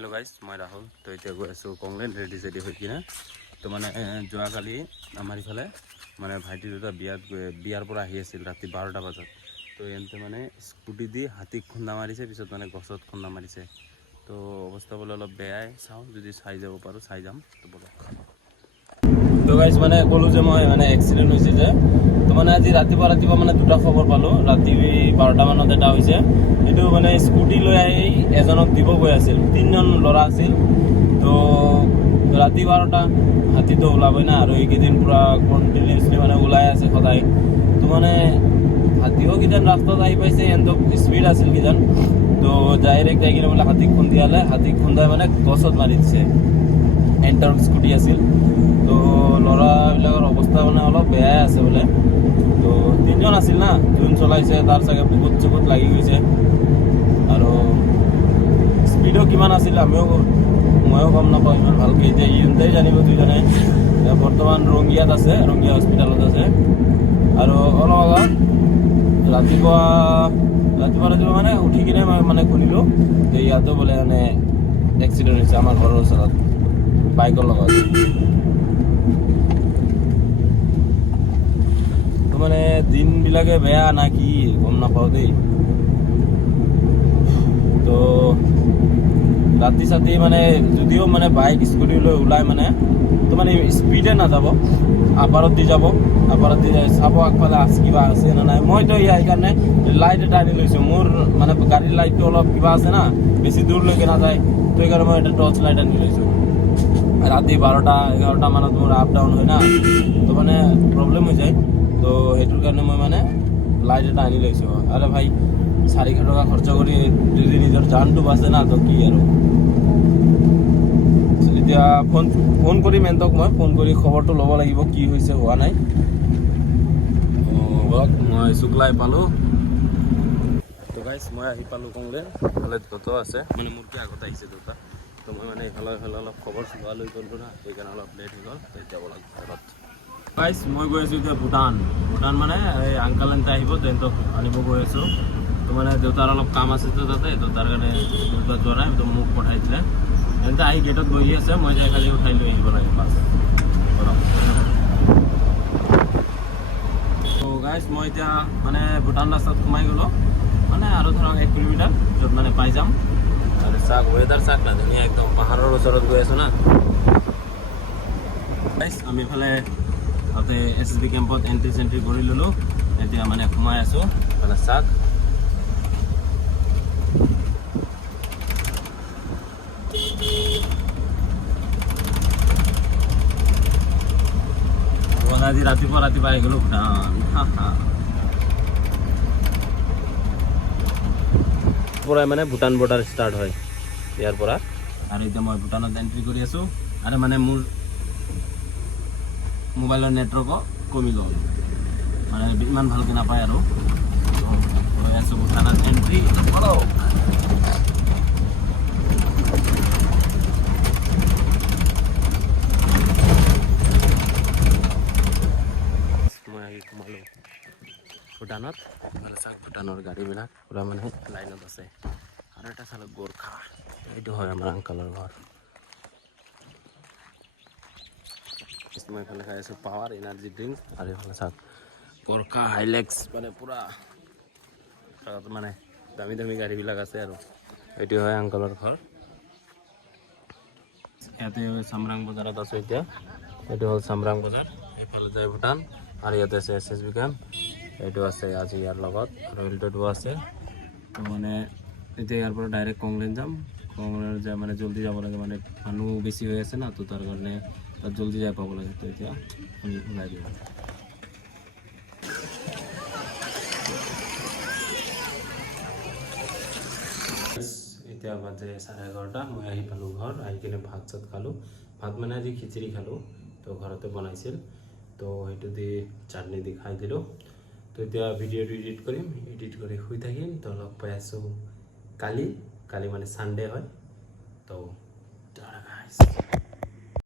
hello guys मैं राहुल तो इतना गई आसो कॉंग्रेन रेडी सेडी हो किना तो माने जो काली आमार इफाले माने भाईटी दुटा बियार पर राति 12टा बजात तो एनते माने स्कूटी दी हाथी खुंदा मारिसे पिছত माने गছত खुंदा मारिसे तो अवस्था बोले अलग बेयाय चाও যদি চাই যাব পাৰো চাই যাম তো বলো तो गाइस माने कलो जे मैं माने एक्सीडेंट होइसे जे तो माने আজি रातिपुवा माने दुटा खबर पालो राति 12टा माনত এটা হইছে এটো মানে স্কুটি লৈ আহি এজনক দিব গৈ আছিল তিনজন লৰা আছিল তো ৰাতি 12টা হাতি তো ওলাবই না আৰু এইকেদিন পুরা কন্টিনিউয়াসলি মানে ওলাই আছে সদায় তো মানে হাতিও কিজান রাস্তাত আহি পাইছে এন্ড স্পিড আছিল কিজান তো ডাইরেক্ট আইকিনে বলে হাতি খুন্দিয়ালে হাতি খুন্দাই মানে গছত মাৰি দিছে এন্টাৰ স্কুটি আছিল তো লৰাবিলাকৰ অৱস্থা মানে অলপ বেয়াই আছে বলে তো তিনজন আছিল না যোন চলাইছে তাৰ চাগে বহুত চকুত লাগি গৈছে আৰু স্পিডো কিমান আছিল ময়ো গম নাপাওঁ ইমান ভালকৈ এতিয়া ইহঁতেই জানিব দুইজনে বৰ্তমান ৰঙিয়াত আছে ৰঙিয়া হস্পিটেলত আছে আৰু অলপ আগত ৰাতিপুৱা মানে উঠি কিনে মানে শুনিলোঁ যে ইয়াতো বোলে মানে এক্সিডেণ্ট হৈছে আমাৰ ঘৰৰ ওচৰত বাইকৰ লগত তো মানে দিনবিলাকে বেয়া না কি গম নাপাওঁ দেই তো ৰাতি চাতি মানে যদিও মানে বাইক স্কুটি লৈ ওলাই মানে তো মানে স্পীডে নাযাব আপাৰত দি যাব আপাৰত দি চাব আগফালে কিবা আছে নে নাই মইতো সেইকাৰণে লাইট এটা আনি লৈছোঁ মোৰ মানে গাড়ীৰ লাইটটো অলপ কিবা আছে না বেছি দূৰলৈকে নাযায় তো সেইকাৰণে মই এটা টৰ্চ লাইট আনি লৈছোঁ ৰাতি 12টা 11টা মানত মোৰ আপ ডাউন হয় না তো মানে প্ৰব্লেম হৈ যায় তো সেইটোৰ কাৰণে মই মানে লাইট এটা আনি লৈছোঁ আৰে ভাই 4,000 টকা খৰচ কৰি যদি নিজৰ জানটো বাচে না তো কি আৰু এতিয়া ফোন কৰিম এন্তক মই ফোন কৰি খবৰটো ল'ব লাগিব কি হৈছে হোৱা নাই মই শুক্লাই পালোঁ তো গাইছ মই আহি পালোঁ কংলে ভালে দুটা আছে মানে মোৰকে আগত আহিছে দুটা তো মই মানে এইফালে অলপ খবৰ চোৱা লৈ গ'লোঁ না সেইকাৰণে অলপ লেট হৈ গ'ল তো যাব লাগিব ঘৰত গাইছ মই গৈ আছোঁ এতিয়া ভূটান মানে এই আংকাল এণ্টা আহিব তেহেঁতক আনিব গৈ আছোঁ তো মানে দেউতাৰ অলপ কাম আছে তো তাতে তো তাৰ কাৰণে দেউতা যোৱা নাই তো মোক পঠাই দিলে তেন্তে আহি গেটত বহি আছে মই যাই খালি উঠাই লৈ আহিব লাগে বাছ তো গাইছ মই এতিয়া মানে ভূটান ৰাস্তাত সোমাই গ'লোঁ মানে আৰু ধৰক 1 কিলোমিটাৰ য'ত মানে পাই যাম আৰু চাওক ৱেডাৰ চাওক না ধুনীয়া একদম পাহাৰৰ ওচৰত গৈ আছোঁ না গাইছ আমি এইফালে তাতে SSB কেম্পত এণ্ট্ৰি কৰি ল'লোঁ এতিয়া মানে সোমাই আছোঁ মানে চাওক আজি ৰাতিপুৱা আহি গ'লোঁ ভূটান পৰাই মানে ভূটান বৰ্ডাৰ ষ্টাৰ্ট হয় ইয়াৰ পৰা আৰু এতিয়া মই ভূটানত এণ্ট্ৰি কৰি আছোঁ আৰু মানে মোৰ মোবাইলৰ নেটৱৰ্কো কমি গ'ল মানে ইমান ভালকৈ নাপায় আৰু হৈ আছোঁ ভূটানত এণ্ট্ৰি সোমালোঁ ভূটানত মানে চাওক ভূটানৰ গাড়ীবিলাক পূৰা মানে লাইনত আছে আৰু এটা চালক গোৰ্খা এইটো হয় আমাৰ আংকালৰ ঘৰ মই এইফালে খাই আছোঁ পাৱাৰ এনাৰ্জি ড্ৰিংক আৰু এইফালে চাওক গোৰ্খা হাইলেক্স মানে পূৰা মানে দামী গাড়ীবিলাক আছে আৰু এইটো হয় আংকালৰ ঘৰ ইয়াতে চামৰাং বজাৰত আছোঁ এতিয়া এইটো হ'ল চামৰাং বজাৰ এইফালে যায় ভূটান আৰু ইয়াতে আছে SSB কেম্প এইটো আছে আজি ইয়াৰ লগত আৰু এলটোটো আছে তো মানে এতিয়া ইয়াৰ পৰা ডাইৰেক্ট কংলেন যাম কংলেন যাই মানে জলদি যাব লাগে মানে মানুহ বেছি হৈ আছে না তো তাৰ কাৰণে তাত জলদি যাই পাব লাগে তো এতিয়া আমি ওলাই দিওঁ এতিয়া বাজে 11:30 মই আহি পালোঁ ঘৰ আহি কিনে ভাত চাত খালোঁ ভাত মানে আজি খিচিৰি খালোঁ তো ঘৰতে বনাইছিল তো সেইটো দি চাটনি দি খাই দিলোঁ তো এতিয়া ভিডিঅ'টো এডিট কৰিম এডিট কৰি শুই থাকিম তো লগ পাই আছোঁ কালি মানে ছানডে হয় তো